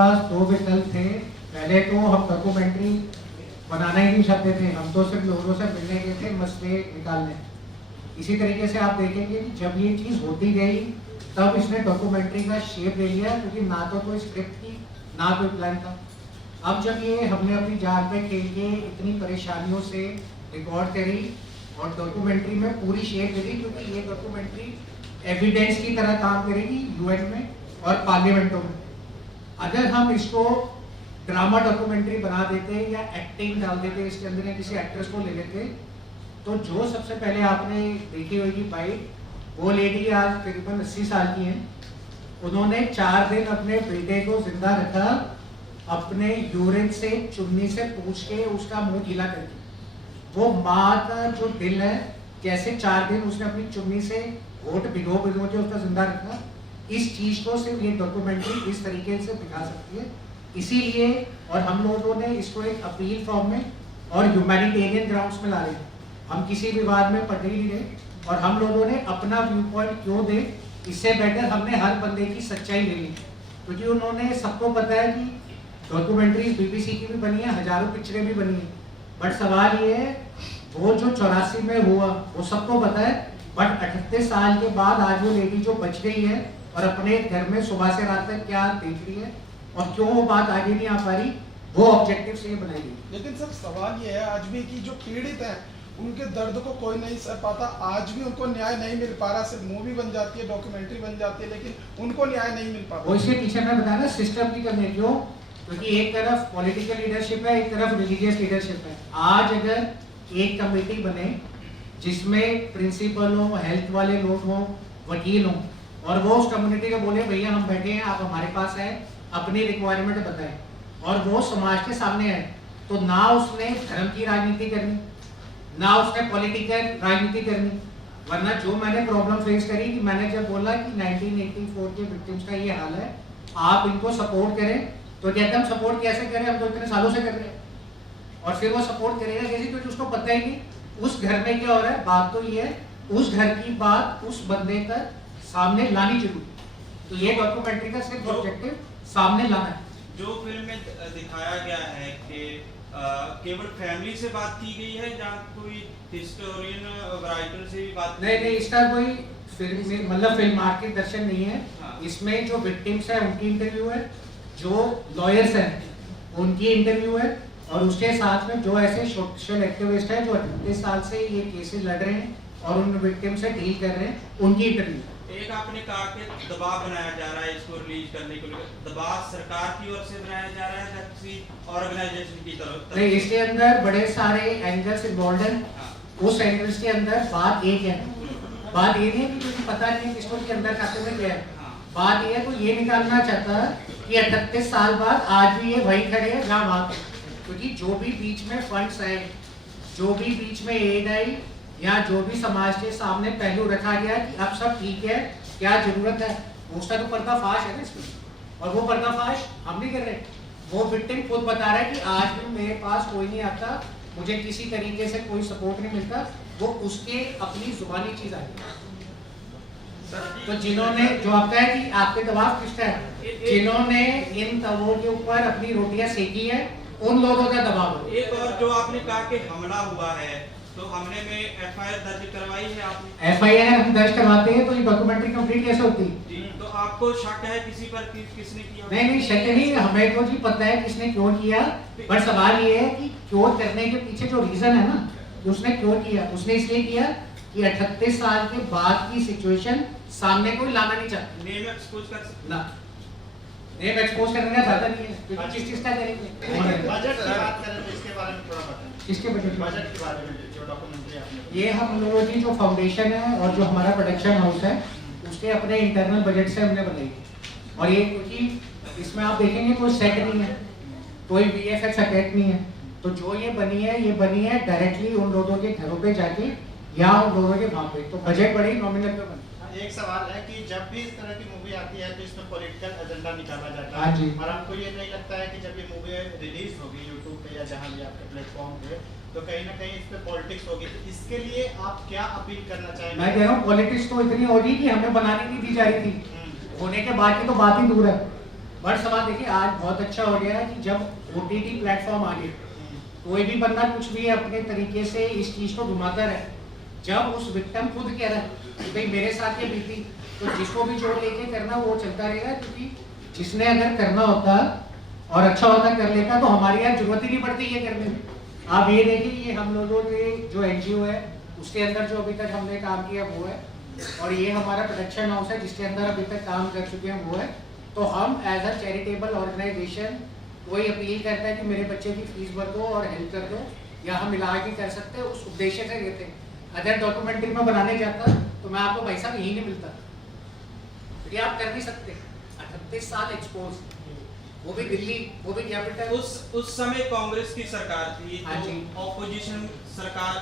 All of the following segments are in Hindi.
पास दो विकल्प थे। पहले तो हम डॉक्यूमेंट्री बनाना ही नहीं चाहते थे, हम तो सिर्फ लोगों से मिलने गए थे मसले निकालने। इसी तरीके से आप देखेंगे कि जब ये चीज़ होती गई तब इसने डॉक्यूमेंट्री का शेप ले लिया, क्योंकि ना तो कोई स्क्रिप्ट थी ना कोई प्लान था। अब जब ये हमने अपनी जान पे खेल के इतनी परेशानियों से रिकॉर्ड करी और डॉक्यूमेंट्री में पूरी शेप दे दी, क्योंकि ये डॉक्यूमेंट्री एविडेंस की तरह काम करेगी यूएन में और पार्लियामेंटों में। अगर हम इसको ड्रामा डॉक्यूमेंट्री बना देते या एक्टिंग डाल देते इसके अंदर या किसी एक्ट्रेस को ले लेते, तो जो सबसे पहले आपने देखी होगी बाइट, वो लेडी आज तकरीबन 80 साल की हैं। उन्होंने 4 दिन अपने बेटे को जिंदा रखा, अपने यूरिन से चुन्नी से पूछ के उसका मुंह गीला करके। वो माँ का जो दिल है, कैसे 4 दिन उसने अपनी चुन्नी से होठ भिगो भिगो के उसका जिंदा रखा, इस चीज को सिर्फ ये डॉक्यूमेंट्री इस तरीके से दिखा सकती है। इसीलिए और हम लोगों ने इसको एक अपील फॉर्म में और ह्यूमैनिटेरियन ग्राउंड्स में ला रहे हैं। हम किसी विवाद में पड़ ही नहीं रहे और हम लोगों ने अपना व्यू पॉइंट क्यों दे, इससे बेटर हमने हर बंदे की सच्चाई ले ली, क्योंकि उन्होंने सबको पता है कि डॉक्यूमेंट्रीज बीबीसी की भी बनी है, हजारों पिक्चरें भी बनी है, बट सवाल ये है वो जो 84 में हुआ वो सबको पता है, बट 38 साल के बाद आज वो लेडी जो बच गई है और अपने घर में सुबह से रात तक क्या देख रही है और क्यों वो बात आगे नहीं आ पा रही, वो ऑब्जेक्टिव से ये बनाई गई। लेकिन सर सवाल ये है आज भी कि जो पीड़ित हैं उनके दर्द को कोई नहीं सह पाता, आज भी उनको न्याय नहीं मिल पा रहा। सिर्फ मूवी बन जाती है, डॉक्यूमेंट्री बन जाती है, लेकिन उनको न्याय नहीं मिल पाता। वो इसके पीछे मैं बताया ना सिस्टम की कमी, क्यों? क्योंकि एक तरफ पॉलिटिकल लीडरशिप है, एक तरफ रिलीजियस लीडरशिप है। आज अगर एक कमेटी बने जिसमें प्रिंसिपल हो, हेल्थ वाले लोग हों, वकील हों, और वो उस कम्युनिटी को बोले भैया हम बैठे हैं, आप हमारे पास है, अपनी रिक्वायरमेंट बताएं, और वो समाज के सामने आए, तो ना उसने धर्म की राजनीति करनी, ना उसने पॉलिटिकल राजनीति करनी। वरना जो मैंने प्रॉब्लम फेस करी कि मैंने जब बोला कि 1984 के विक्टिम्स का ये हाल है, आप इनको सपोर्ट करें, तो कहते हम सपोर्ट कैसे करें, हम तो इतने सालों से कर रहे हैं। और फिर वो सपोर्ट करेगा कैसे, क्योंकि उसको पता ही नहीं उस घर में क्या हो रहा है। बात तो ये है उस घर की बात उस बंदे तक सामने लानी जरूरी। तो ये डॉक्यूमेंट्री का सिर्फ ऑब्जेक्टिव सामने लाना है। जो फिल्म में दिखाया गया है कि केवल फैमिली से बात की गई है, जहाँ कोई हिस्टोरियन राइटर से भी बात नहीं, इसका कोई फिल्म मतलब फिल्म मार्केट दर्शन नहीं है। हाँ। इसमें जो विक्टिम्स है उनकी इंटरव्यू है, जो लॉयर्स हैं उनकी इंटरव्यू है, और उसके साथ में जो ऐसे सोशल एक्टिविस्ट हैं जो 38 साल से ये केसेस लड़ रहे हैं और उन विक्टिम से डील कर रहे हैं, उनकी इंटरव्यू। एक आपने कहा कि दबाव बनाया जा रहा है इसको रिलीज करने को लेकर, दबाव सरकार की ओर से बनाया जा रहा है या किसी ऑर्गेनाइजेशन की तरफ? नहीं, इसके अंदर बड़े सारे एंगल्स इन्वॉल्व हैं। उस एंगल्स के अंदर बात एक है, बात ये नहीं है कि मुझे पता नहीं किसको के अंदर खाते में क्या है। बात ये है तो ये निकालना चाहता कि 38 साल बाद आज भी ये वही खड़े हैं जहाँ वहाँ, क्योंकि जो भी बीच में फंड्स आए, जो भी बीच में एड आई, या जो भी समाज के सामने पहलू रखा गया कि अब सब ठीक है, क्या जरूरत है, उसका तो पर्दाफाश है ना इसमें, और वो पर्दाफाश हम नहीं कर रहे। वो विक्टिम खुद बता रहा है कि आज भी मेरे पास कोई नहीं आता, मुझे किसी तरीके से कोई सपोर्ट नहीं मिलता, वो उसके अपनी जुबानी चीज आई। तो जिन्होंने जो आपका है कि आपके दबाव किसका है, जिन्होंने इन तवों के ऊपर अपनी रोटियां सेकी है, उन लोगों का दबाव है। एक और जो आपने कहा कि हमला हुआ है, तो हमले में एफआईआर दर्ज करवाई है आपने? एफआईआर हम दर्ज करवाते हैं तो ये डॉक्यूमेंट्री कंप्लीट कैसे होती है? तो आपको शक है किसी पर कि किसने किया? नहीं, शक नहीं, हमें तो जी पता है किसने क्यों किया, पर सवाल ये है कि क्यों करने के पीछे जो रीजन है ना, कि उसने क्यों किया, उसने इसलिए किया कि 38 साल के बाद की सिचुएशन सामने कोई लाना नहीं चाहता। नेम एक्सपोज कर सकते ना, नेम एक्सपोज करने का फायदा नहीं है, क्योंकि किस चीज का करेंगे। बजट की बात करें तो इसके बारे में थोड़ा बताएं। किसके बजट के बारे में जो डॉक्यूमेंट्री आपने, ये हम लोगों की जो फाउंडेशन है और जो हमारा प्रोडक्शन हाउस है उसके अपने इंटरनल बजट से हमने बनाई है। और ये क्योंकि इसमें आप देखेंगे कोई सेट नहीं है, कोई वीएफएक्स अटैच नहीं है, तो जो ये बनी है डायरेक्टली उन लोगों के घरों पे जाके या उन लोगों के वहाँ पे, तो बजट बड़े नॉमिनल पे बने। एक सवाल है कि जब भी इस तरह की मूवी आती है तो इसमें पॉलिटिकल एजेंडा निकाला जाता है। हाँ जी। और आपको ये नहीं लगता है कि जब ये मूवी रिलीज होगी यूट्यूब पे या जहाँ भी आपके प्लेटफॉर्म पे, तो कहीं ना कहीं इस पे पॉलिटिक्स होगी, तो इसके लिए आप क्या अपील करना चाहेंगे? मैं कह रहा हूँ पॉलिटिक्स तो इतनी होगी कि हमें बनानी नहीं दी जा रही थी, होने के बाद की तो बात ही दूर है। बट सवाल देखिए आज बहुत अच्छा हो गया है कि जब OTT प्लेटफॉर्म आ गए, कोई भी बंदा कुछ भी अपने तरीके से इस चीज को घुमाता रहे। जब उस विक्टिम खुद कह रहा है कि भाई मेरे साथ ये बीती, तो जिसको भी जोड़ लेके करना वो चलता रहेगा, क्योंकि जिसने अगर करना होता और अच्छा होता कर लेता तो हमारी यहाँ जरूरत ही नहीं पड़ती ये करने में। आप ये देखिए ये हम लोगों के जो NGO है उसके अंदर जो अभी तक हमने काम किया वो है, और ये हमारा प्रोडक्शन हाउस है जिसके अंदर अभी तक काम कर चुके हैं वो है। तो हम एज अ चैरिटेबल ऑर्गेनाइजेशन कोई अपील करता है कि मेरे बच्चे की फीस भर दो और हेल्प कर दो, या हम इलाज भी कर सकते हैं, उस उद्देश्य से रहते हैं। अगर डॉक्यूमेंट्री में बनाने जाता तो मैं आपको पैसा यही नहीं मिलता, क्योंकि आप कर नहीं सकते। 38 साल एक्सपोज, वो भी दिल्ली, वो भी कैपिटल। उस समय कांग्रेस की सरकार थी, हाँ जी। तो ऑपोजिशन सरकार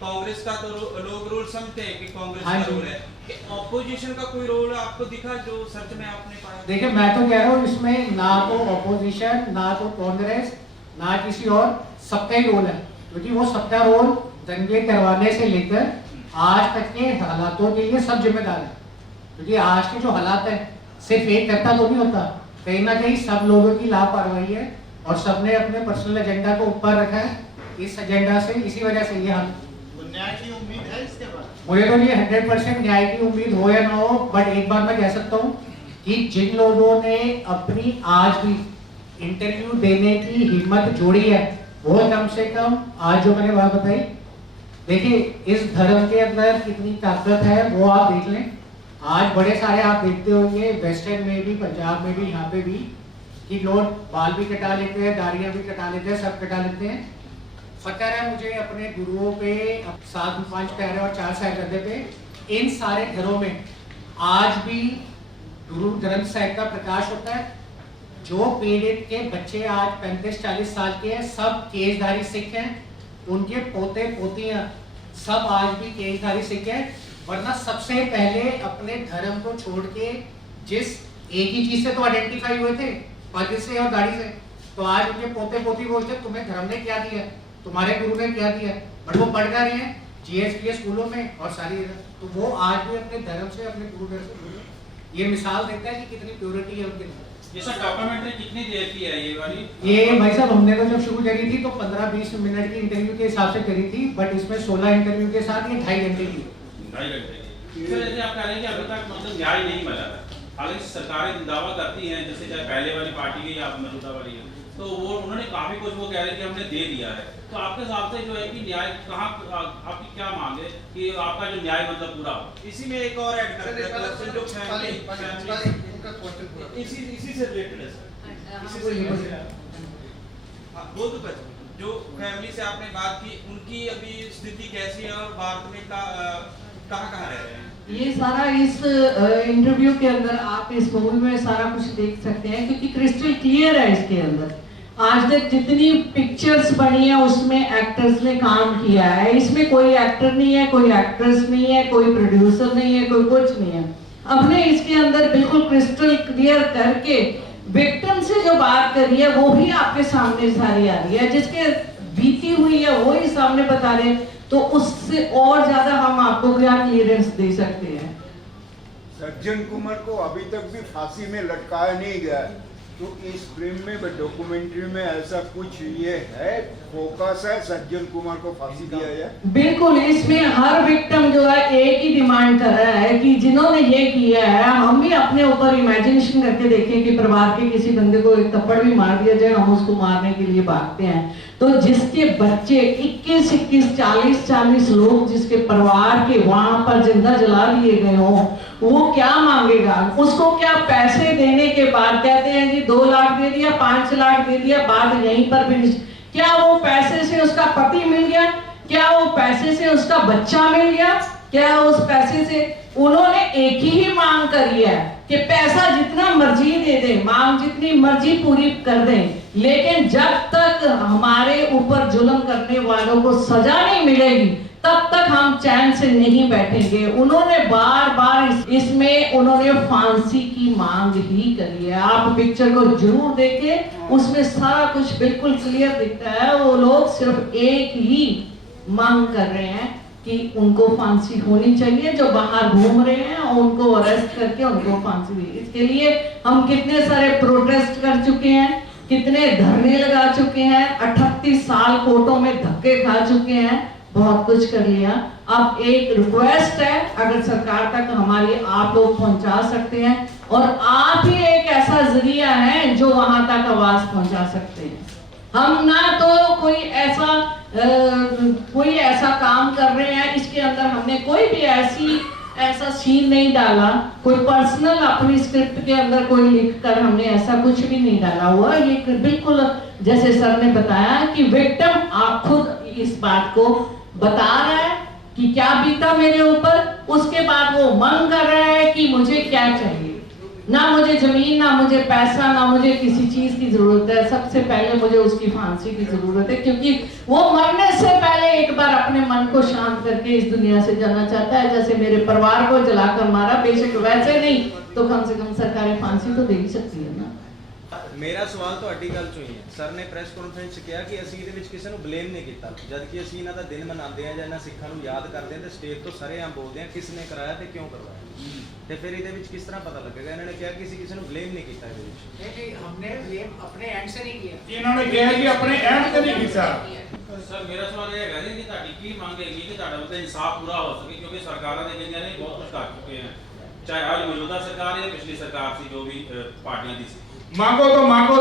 कांग्रेस का, तो लोग रोल समझते हैं कि कांग्रेस हाँ का जी। रोल है, कि ऑपोजिशन का कोई रोल आपको दिखा जो सच में आपने पाया? देखिए मैं तो कह रहा हूँ इसमें ना तो ऑपोजिशन, ना तो कांग्रेस, ना किसी और, सबका ही रोल है, क्योंकि वो सबका रोल दंगे करवाने से लेकर आज तक के हालातों के लिए सब जिम्मेदार है। क्योंकि आज के जो हालात है सिर्फ एक करता तो नहीं होता, कहीं ना कहीं सब लोगों की लापरवाही है और सबने अपने पर्सनल एजेंडा को ऊपर रखा है। इस एजेंडा से, इसी वजह से ये हम, न्याय की उम्मीद है इसके बाद? मुझे तो ये 100% न्याय की उम्मीद हो या ना हो, बट एक बात मैं कह सकता हूँ कि जिन लोगों ने अपनी आज भी इंटरव्यू देने की हिम्मत जोड़ी है वो कम से कम आज जो मैंने बात बताई, देखिए इस धर्म के अंदर कितनी ताकत है वो आप देख लें। आज बड़े सारे आप देखते होंगे वेस्टर्न में भी, पंजाब में भी, यहाँ पे भी, कि लोग बाल भी कटा लेते हैं, दाढ़ियाँ भी कटा लेते हैं, सब कटा लेते हैं। फख्र है मुझे अपने गुरुओं पे, 7 5 प्यारे और 4 साहिबजादे पे। इन सारे घरों में आज भी गुरु ग्रंथ साहिब का प्रकाश होता है। जो पीड़ित के बच्चे आज 35-40 साल के हैं, सब केसधारी सिख हैं, उनके पोते पोतियां सब आज भी केसधारी सिख हैं। वरना सबसे पहले अपने धर्म को छोड़ के जिस एक ही चीज से तो आइडेंटिफाई हुए थे, पग से और दाढ़ी से, तो आज उनके पोते पोती बोलते तुम्हें धर्म ने क्या दिया, तुम्हारे गुरु ने क्या दिया, बट वो पढ़ रहे हैं GSPS स्कूलों में और सारी, तो वो आज भी अपने धर्म से, अपने गुरु घर से जुड़े। ये मिसाल देता है कि कितनी प्योरिटी है उनके अंदर। ये सर डॉक्यूमेंट्री कितनी देर की है ये वाली? ये भाई साहब हमने तो जब शुरू करी थी तो 15-20 मिनट की इंटरव्यू के हिसाब से करी थी, बट इसमें 16 इंटरव्यू के साथ ये 2.5 घंटे की। 2.5 घंटे की। सर जैसे आप कह रहे हैं कि अभी तक मतलब न्याय नहीं मिला है, हालांकि सरकारें दावा करती हैं, जैसे चाहे पहले वाली पार्टी की या मौजूदा वाली है, तो वो उन्होंने काफी कुछ वो कह रहे हैं कि हमने दे दिया है। तो आपके हिसाब से जो है कि न्याय कहाँ, आपकी क्या मांग है कि आपका जो न्याय मतलब पूरा हो? इसी में एक और ऐड करते हैं, जो फैमिली इसी से रिलेटेड है सर। वो तो बच, जो फैमिली से आपने बात की, उनकी अभी स्थिति कैसी है और भारत में कहाँ रह रहे हैं? ये सारा इस इंटरव्यू के अंदर आप इस मूवी में सारा कुछ देख सकते हैं, क्योंकि क्रिस्टल क्लियर है इसके अंदर। आज तक जितनी पिक्चर्स बनी है उसमें एक्टर्स ने काम किया है, इसमें कोई एक्टर नहीं है, कोई एक्ट्रेस नहीं है, कोई प्रोड्यूसर नहीं है, कोई कुछ नहीं है। हमने इसके अंदर बिल्कुल क्रिस्टल क्लियर करके विक्टिम से जो बात करी है वो भी आपके सामने सारी आ रही है, जिसके बीती हुई है वो ही सामने बता रहे हैं, तो उससे और ज्यादा हम आपको क्या क्लियरेंस दे सकते हैं। सज्जन कुमार को अभी तक भी फांसी में लटकाया नहीं गया, तो इस फिल्म में, डॉक्यूमेंट्री में ऐसा कुछ ये है, फोकस है सज्जन कुमार को फांसी दिया जाए? बिल्कुल, इसमें हर विक्टिम जो है एक ही डिमांड कर रहा है कि जिन्होंने ये किया है, हम भी अपने ऊपर इमेजिनेशन करके देखें कि परिवार के किसी बंदे को एक थप्पड़ भी मार दिया जाए, हम उसको मारने के लिए भागते हैं। तो जिसके बच्चे 21-21, 40-40 लोग जिसके परिवार के वहां पर जिंदा जला दिए गए हों, वो क्या मांगेगा? उसको क्या पैसे देने के बाद कहते हैं जी 2 लाख दे दिया, 5 लाख दे दिया, बात यहीं पर फिनिश। क्या वो पैसे से उसका पति मिल गया? क्या वो पैसे से उसका बच्चा मिल गया? क्या उस पैसे से? उन्होंने एक ही मांग करी है कि पैसा जितना मर्जी दे दे, मांग जितनी मर्जी पूरी कर दें, लेकिन जब तक हमारे ऊपर जुल्म करने वालों को सजा नहीं मिलेगी तब तक हम चैन से नहीं बैठेंगे। उन्होंने बार बार इसमें उन्होंने फांसी की मांग ही करी है। आप पिक्चर को जरूर देखें, उसमें सारा कुछ बिल्कुल क्लियर दिखता है। वो लोग सिर्फ एक ही मांग कर रहे हैं, कि उनको फांसी होनी चाहिए, जो बाहर घूम रहे हैं और उनको अरेस्ट करके उनको फांसी दी। इसके लिए हम कितने सारे प्रोटेस्ट कर चुके हैं, कितने धरने लगा चुके हैं, 38 साल कोर्टों में धक्के खा चुके हैं, बहुत कुछ कर लिया। अब एक रिक्वेस्ट है, अगर सरकार तक हमारी आप लोग पहुंचा सकते हैं, और आप ही एक ऐसा जरिया है जो वहां तक आवाज पहुंचा सकते हैं। हम ना तो कोई ऐसा काम कर रहे हैं, इसके अंदर हमने कोई भी ऐसा सीन नहीं डाला, कोई पर्सनल अपनी स्क्रिप्ट के अंदर कोई लिख कर हमने ऐसा कुछ भी नहीं डाला हुआ। ये बिल्कुल जैसे सर ने बताया कि विक्टिम आप खुद इस बात को बता रहा है कि क्या बीता मेरे ऊपर, उसके बाद वो मांग कर रहा है कि मुझे क्या चाहिए, ना मुझे जमीन, ना मुझे पैसा, ना मुझे किसी चीज की जरूरत है, सबसे पहले मुझे उसकी फांसी की जरूरत है, क्योंकि वो मरने से पहले एक बार अपने मन को शांत करके इस दुनिया से जाना चाहता है। जैसे मेरे परिवार को जलाकर मारा, बेशक वैसे नहीं तो कम से कम सरकारें फांसी तो दे ही सकती है ना। मेरा सवाल ਤੁਹਾਡੀ ਗੱਲ ਚੋਂ ਹੀ ਹੈ। ਸਰ ਨੇ ਪ੍ਰੈਸ ਕਾਨਫਰੰਸ 'ਚ ਕਿਹਾ ਕਿ ਅਸੀਂ ਇਹਦੇ ਵਿੱਚ ਕਿਸੇ ਨੂੰ ਬਲੇਮ ਨਹੀਂ ਕੀਤਾ, ਜਦ ਕਿ ਅਸੀਂ ਇਹਨਾਂ ਦਾ ਦਿਨ ਮਨਾਉਂਦੇ ਆ ਜਾਂ ਇਹਨਾਂ ਸਿੱਖਾਂ ਨੂੰ ਯਾਦ ਕਰਦੇ ਆ ਤੇ ਸਟੇਜ ਤੋਂ ਸਰੇਆਮ ਬੋਲਦੇ ਆ ਕਿਸ ਨੇ ਕਰਾਇਆ ਤੇ ਕਿਉਂ ਕਰਵਾਇਆ, ਤੇ ਫਿਰ ਇਹਦੇ ਵਿੱਚ ਕਿਸ ਤਰ੍ਹਾਂ ਪਤਾ ਲੱਗੇਗਾ। ਇਹਨਾਂ ਨੇ ਕਿਹਾ ਕਿ ਅਸੀਂ ਕਿਸੇ ਨੂੰ ਬਲੇਮ ਨਹੀਂ ਕੀਤਾ ਇਹਦੇ ਵਿੱਚ। नहीं, हमने ब्लेम अपने एंड से नहीं किया। इन्होंने कहा कि अपने एंड से नहीं किया। ਸਰ ਮੇਰਾ ਸਵਾਲ ਇਹ ਹੈਗਾ ਜੀ ਕਿ ਤੁਹਾਡੀ ਕੀ ਮੰਗ ਹੈਗੀ ਕਿ ਤੁਹਾਡਾ ਮਤਲਬ ਇਨਸਾਫ ਪੂਰਾ ਹੋ ਸਕੇ, ਕਿਉਂਕਿ ਸਰਕਾਰਾਂ ਦੇ ਜਿਹੜੀਆਂ ਨੇ ਬਹੁਤ ਕੁਝ ਕਰ ਚੁੱਕੇ ਹਨ, ਚਾਹੇ ਅੱਜ ਮੌਜੂਦਾ ਸਰਕਾਰ ਜਾਂ ਪਿਛਲੀ ਸਰਕਾਰ ਸੀ, ਜੋ भी पार्टियां दी सी। मांगो तो मांगो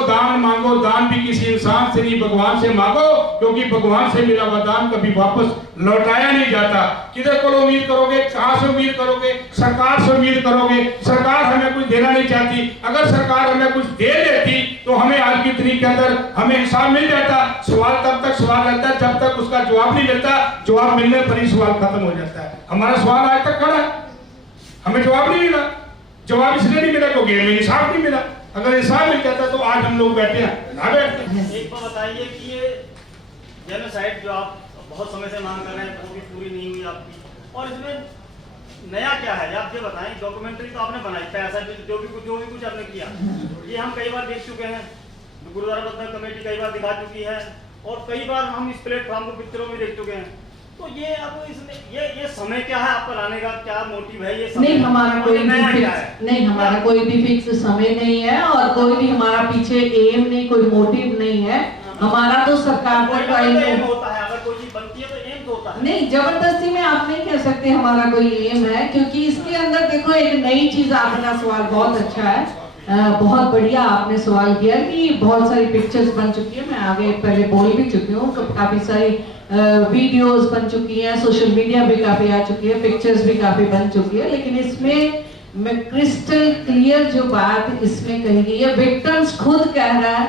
दान भी किसी इंसान से नहीं, भगवान से मांगो, क्योंकि भगवान से मिला हुआ दान कभी वापस लौटाया नहीं जाता। किधर को उम्मीद करोगे, कहां से उम्मीद करोगे, सरकार से उम्मीद करोगे। सरकार हमें कुछ देना नहीं चाहती, अगर सरकार हमें कुछ दे देती तो हमें आज की तारीख के अंदर हमें हिसाब मिल जाता। सवाल तब तक सवाल रहता है जब तक उसका जवाब नहीं मिलता, जवाब मिलने पर ही सवाल खत्म हो जाता है। हमारा सवाल आज तक खड़ा है, हमें जवाब नहीं मिला। जवाब इसलिए नहीं मिला क्योंकि हमें हिसाब नहीं मिला। अगर हिसाब मिल जाता तो आज हम लोग बैठे हैं ना बैठते। एक बात बताइए कि ये जेनोसाइड जो आप बहुत समय से मांग कर रहे हैं वो भी पूरी नहीं हुई आपकी, और इसमें नया क्या है आप ये बताएं। डॉक्यूमेंट्री तो आपने बनाई, पैसा जो भी कुछ आपने किया, ये हम कई बार देख चुके हैं, गुरुद्वारा प्रबंधन कमेटी कई बार दिखा चुकी है, और कई बार हम इस प्लेटफॉर्म को पिक्चरों में देख चुके हैं। तो ये अब इसमें ये समय क्या है आपका लाने का, क्या मोटिव है? ये नहीं, हमारा कोई भी फिक्स नहीं, हमारा कोई भी फिक्स समय नहीं है, और कोई भी हमारा पीछे एम नहीं, कोई मोटिव नहीं है। हमारा तो सरकार तक एम होता है, अगर कोई चीज बनती है तो एम तो होता है। नहीं, जबरदस्ती में आप नहीं कह सकते हमारा कोई एम है, क्योंकि इसके अंदर देखो एक नई चीज, आपका सवाल बहुत अच्छा है, बहुत बढ़िया आपने सवाल किया कि बहुत सारी पिक्चर्स बन चुकी है। मैं आगे पहले बोल भी चुकी हूँ, काफी सारी वीडियोस बन चुकी हैं, सोशल मीडिया भी काफी आ चुकी है, पिक्चर्स भी काफी बन चुकी है। लेकिन इसमें मैं क्रिस्टल क्लियर जो बात इसमें कही गई है, विक्टिम्स खुद कह रहा है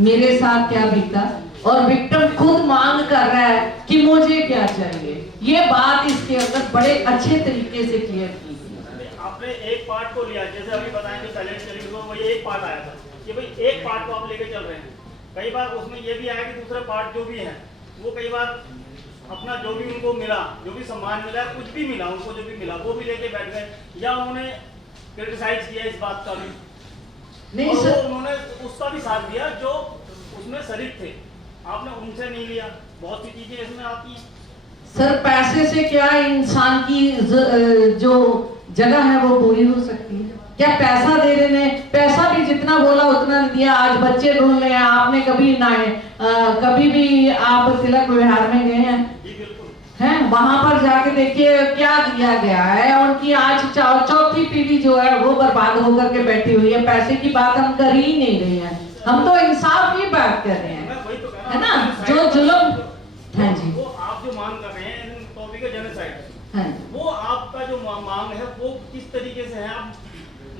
मेरे साथ क्या बीता, और विक्टिम खुद मांग कर रहा है कि मुझे क्या चाहिए। ये बात इसके अंदर बड़े अच्छे तरीके से क्लियर की। आपने एक पार्ट को लिया, जैसे अभी बताएं कि साइलेंट चली वो ये एक पार्ट आया था कि भाई एक पार्ट को आप लेके चल रहे हैं। कई बार उसमें ये भी आया कि दूसरे पार्ट जो भी है वो कई बार अपना जो भी उनको मिला, जो भी सम्मान मिला, कुछ भी मिला उनको, जो भी मिला वो भी लेके बैठ गए, या उन्होंने क्रिटिसाइज किया इस बात का भी नहीं, और सर उन्होंने उसका भी साथ दिया जो उसमें शरीक थे, आपने उनसे नहीं लिया। बहुत सी चीजें इसमें आती हैं। सर पैसे से क्या इंसान की जो जगह है वो पूरी हो सकती है? क्या पैसा दे रहे ने, पैसा भी जितना बोला उतना दिया। आज बच्चे ढूंढ रहे हैं, आपने कभी ना कभी भी आप तिलक विहार में गए हैं? हैं, वहां पर जाके देखिए क्या दिया गया है। उनकी आज चौथी पीढ़ी जो है वो बर्बाद होकर के बैठी हुई है। पैसे की बात हम कर ही नहीं रहे हैं, हम तो इंसाफ की बात कर रहे हैं, है ना। जो जुल्म, हाँ जी, वो आप जो मांग कर रहे हैं टॉपिक है जेनोसाइड, हाँ, वो आपका जो मांग है वो किस तरीके से है आप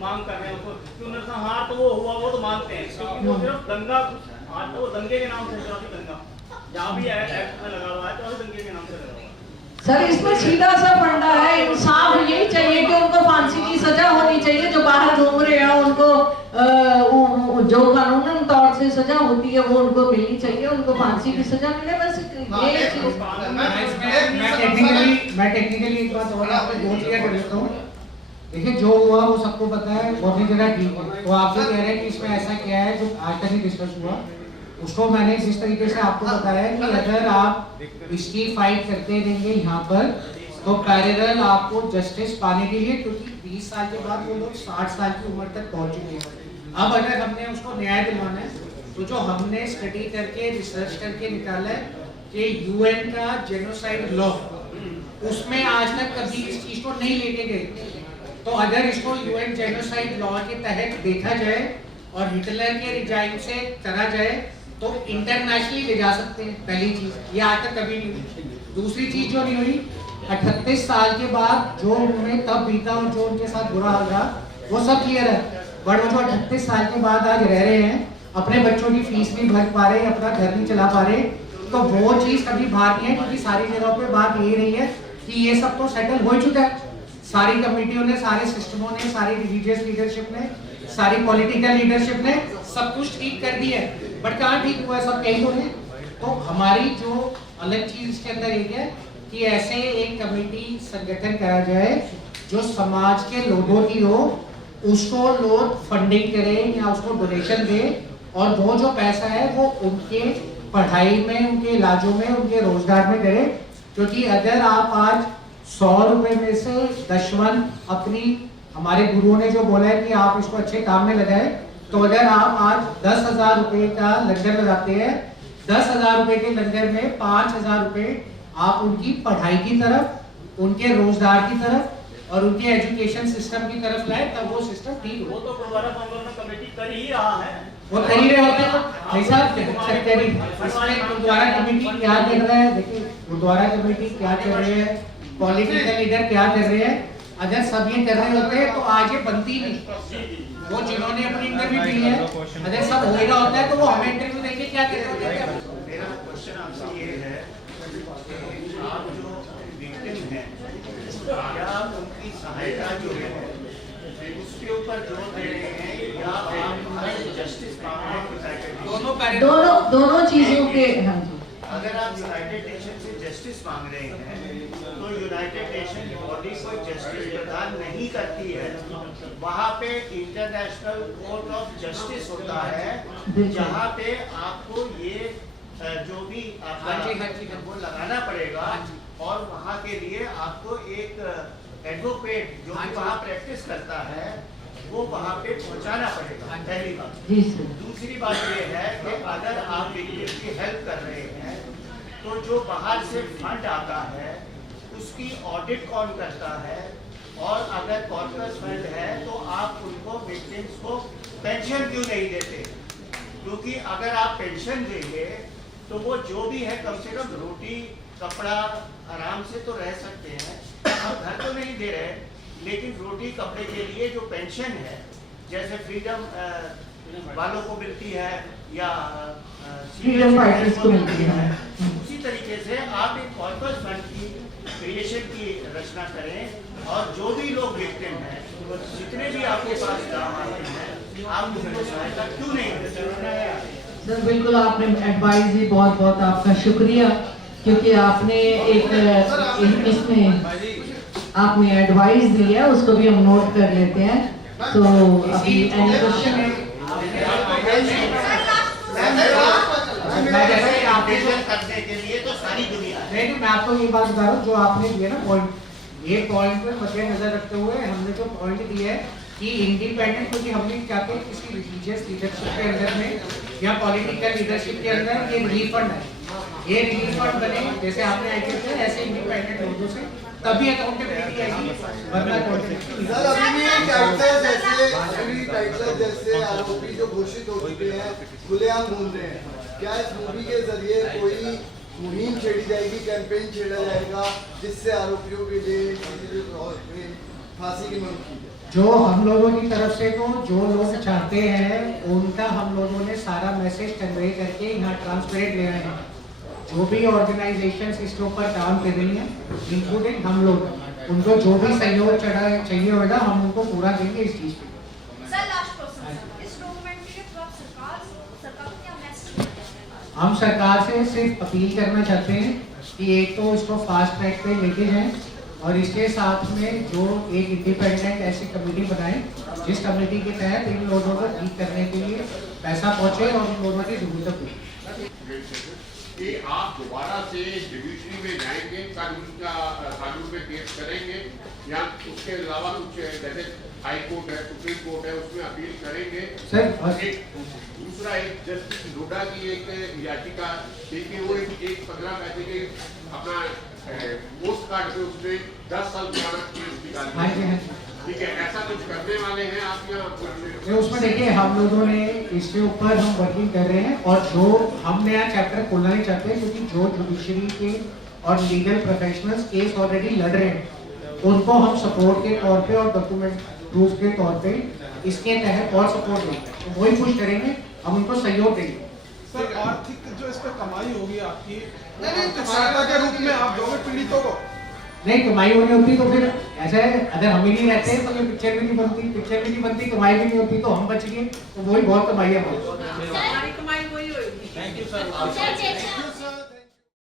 मांग कर रहे हैं उसको? क्यों हाँ तो वो हुआ, वो तो मानते हैं, क्योंकि वो सिर्फ दंगा, आज तो वो दंगे के नाम से दंगा जहाँ भी एक्ट में लगा हुआ है तो दंगे के नाम से लगा हुआ है। सर इसमें सीधा सा फंडा है, इंसाफ यही चाहिए कि उनको फांसी की सजा होनी चाहिए। जो बाहर घूम रहे हैं उनको जो कानूनन तौर से सजा होती है वो उनको मिलनी चाहिए, उनको फांसी की सजा मिले। बस ये चीज मैं टेक्निकली एक बात और आपको जोड़ दिया कर देता हूँ। देखिए जो हुआ वो सबको पता है, बहुत ही जगह ठीक है। तो आप जो कह रहे हैं कि इसमें ऐसा क्या है जो आज तक ही डिस्कस हुआ, उसको मैंने जिस तरीके से आपको बताया कि अगर आप इसकी फाइट करते रहेंगे यहाँ पर तो पैरेलल आपको जस्टिस पाने के लिए, क्योंकि 20 साल के बाद वो लोग 60 साल की उम्र तक पहुंच चुके हैं। अब अगर हमने उसको न्याय दिलवाना है तो जो हमने स्टडी करके रिसर्च करके निकाला है कि यूएन का जेनोसाइड लॉ, उसमें आज तक कभी इस चीज को नहीं लेके गए। तो अगर इसको यूएन जेनोसाइड लॉ के तहत देखा जाए और हिटलर के रिजाइम से करा जाए तो इंटरनेशनली ले जा सकते हैं। पहली चीज, ये आज तक कभी नहीं हुई। दूसरी चीज जो नहीं हुई, 38 साल के बाद जो उन्हें तब बीता और जो उनके साथ बुरा हाल रहा वो सब क्लियर है। बट वो जो 38 साल के बाद आज रह रहे हैं, अपने बच्चों की फीस नहीं भर पा रहे, अपना घर नहीं चला पा रहे, तो वो चीज कभी बाहर नहीं है। क्योंकि सारी जगहों पे बात यही रही है कि ये सब तो सेटल हो चुका है। सारी कमेटियों ने, सारे सिस्टमों ने, सारी रिलीजियस लीडरशिप ने, सारी पॉलिटिकल लीडरशिप ने सब कुछ ठीक कर दिया है। बट कहाँ ठीक हुआ है, सब कहीं तो नहीं। तो हमारी जो अलग चीज इसके अंदर एक है कि ऐसे एक कमेटी संगठन करा जाए जो समाज के लोगों की हो, उसको लोग फंडिंग करें या उसको डोनेशन दे, और वो जो पैसा है वो उनके पढ़ाई में, उनके इलाजों में, उनके रोजगार में करे। क्योंकि अगर आप आज 100 रुपए में से 10 अपनी, हमारे गुरुओं ने जो बोला है कि आप इसको अच्छे काम में लगाए, तो अगर आप आज 10,000 रुपए का लंगर लगाते हैं, 10,000 रुपए के लंगर में 5,000 रुपए आप उनकी पढ़ाई की तरफ, उनके रोजगार की तरफ और उनके एजुकेशन सिस्टम की तरफ लाए, तब वो सिस्टम ठीक हो। वो तो गुरुद्वारा प्रबंधन कमेटी कर ही रहा है, वो कर ही रहे होते हैं ऐसा इसमें गुरुद्वारा कमेटी क्या कर रहा है। देखिए गुरुद्वारा कमेटी क्या कर रहे हैं, पॉलिटिकल लीडर क्या कर रहे हैं। अगर सब ये कर रहे होते हैं तो आज ये बनती नहीं। वो जिन्होंने अपनी इंटरव्यू दी है, अगर सब हो रहा होता है तो वो हमें इंटरव्यू देके क्या कहते होते। मेरा क्वेश्चन आपसे ये है कि आप जो विक्टिम हैं, क्या उनकी सहायता जो है उसके ऊपर जोर दे रहे हैं या आप जस्टिस दोनों चीजों के। हाँ जी, अगर आप यूनाइटेड नेशन से जस्टिस मांग रहे हैं तो यूनाइटेड नेशन बॉडी को जस्टिस प्रदान नहीं करती है। वहाँ पे इंटरनेशनल कोर्ट ऑफ जस्टिस होता है, जहाँ पे आपको ये जो भी आपका वो लगाना पड़ेगा, और वहाँ के लिए आपको एक एडवोकेट जो भी वहाँ प्रैक्टिस करता है वो वहाँ पे पहुँचाना पड़ेगा, पहली बात। दूसरी बात ये है कि अगर आप विक्टिम की हेल्प कर रहे हैं तो जो बाहर से फंड आता है उसकी ऑडिट कौन करता है, और अगर कॉर्पस फंड है तो आप उनको विक्टिम्स को पेंशन क्यों नहीं देते? क्योंकि अगर आप पेंशन देंगे तो वो जो भी है कम से कम रोटी कपड़ा आराम से तो रह सकते हैं। हम घर तो नहीं दे रहे, लेकिन रोटी कपड़े के लिए जो पेंशन है, जैसे फ्रीडम वालों को मिलती है या फ्रीडम फाइटर्स को मिलती है, उसी तरीके से आप एक कॉर्पस फंड की क्रिएशन की रचना करें, और जो भी लोग विक्टिम हैं, जितने भी आपके पास काम आते हैं, आप उनको सहायता क्यों नहीं देते? सर बिल्कुल, आपने एडवाइस दी, बहुत बहुत आपका शुक्रिया, क्योंकि आपने एक इसमें आपने एडवाइस दी है, उसको भी हम नोट कर लेते हैं। तो अभी एनी क्वेश्चन है? करने के लिए तो सारी दुनिया है। नहीं, मैं आपको ये बात बता रहा हूँ जो आपने दिया ना पॉइंट, ये पॉइंट पर मद्देनजर रखते हुए हमने जो पॉइंट दिया है कि इंडिपेंडेंट, क्योंकि हमने चाहते हैं किसी रिलीजियस लीडरशिप के अंदर में या पॉलिटिकल लीडरशिप के अंदर ये रिलीफ फंड है, ये रिलीफ फंड बने जैसे आपने आए थे ऐसे इंडिपेंडेंट लोगों से, तभी अकाउंटेबिलिटी आएगी, वरना अकाउंटेबिलिटी जैसे आरोपी जो घोषित हो चुके हैं खुलेआम घूम रहे हैं, क्या इस मूवी के जरिए कोई मुहिम छेड़ी जाएगी, कैंपेन छेड़ा जाएगा जिससे आरोपियों के लिए फांसी की मांग की जाए? जो हम लोगों की तरफ से तो जो लोग चाहते हैं उनका हम लोगों ने सारा मैसेज कन्वे करके यहाँ ट्रांसपेरेंट ले आए हैं। जो भी ऑर्गेनाइजेशंस इसके ऊपर काम कर रही हैं, इंक्लूडिंग हम लोग, उनको जो भी सहयोग चाहिए होगा हम उनको पूरा देंगे इस चीज पे। हम सरकार से सिर्फ अपील करना चाहते हैं कि एक तो इसको फास्ट ट्रैक पे लेके जाएं, और इसके साथ में जो एक इंडिपेंडेंट ऐसी कमेटी बनाए जिस कमेटी के तहत इन लोगों को ठीक करने के लिए पैसा पहुंचे और उन लोगों की जरूरत हुई। कि आप दोबारा से जुडिशरी में जाएंगे, कानून पे केस करेंगे, या उसके अलावा कुछ जैसे हाई कोर्ट है, सुप्रीम कोर्ट है, उसमें अपील करेंगे? दूसरा एक जस्टिस लोढ़ा की एक याचिका थी कि वो एक 15 पैसे के अपना पोस्ट कार्ड पे उसने 10 साल पुराना केस निकाल, ठीक है, ऐसा कुछ करने वाले हैं आप यहाँ? उसमें देखिए हम लोगों ने इसके ऊपर हम वर्किंग कर रहे हैं, और जो हम नया चैप्टर खोलना नहीं चाहते, क्योंकि जो जुडिशरी के और लीगल प्रोफेशनल्स केस ऑलरेडी लड़ रहे हैं उनको हम सपोर्ट के तौर पे और डॉक्यूमेंट प्रूफ के तौर पे इसके तहत और सपोर्ट देंगे, तो वही कुछ करेंगे, हम उनको सहयोग देंगे। सर आर्थिक जो इस पे कमाई होगी आपकी, सहायता के रूप में आप दोगे पीड़ितों को? नहीं, कमाई होनी होती तो फिर ऐसा है, अगर हम ही नहीं रहते तो ये पिक्चर भी नहीं बनती, कमाई भी नहीं होती, तो हम बच गए, तो वही बहुत कमाई है हमारी। हमारी कमाई वही होगी। Thank you sir.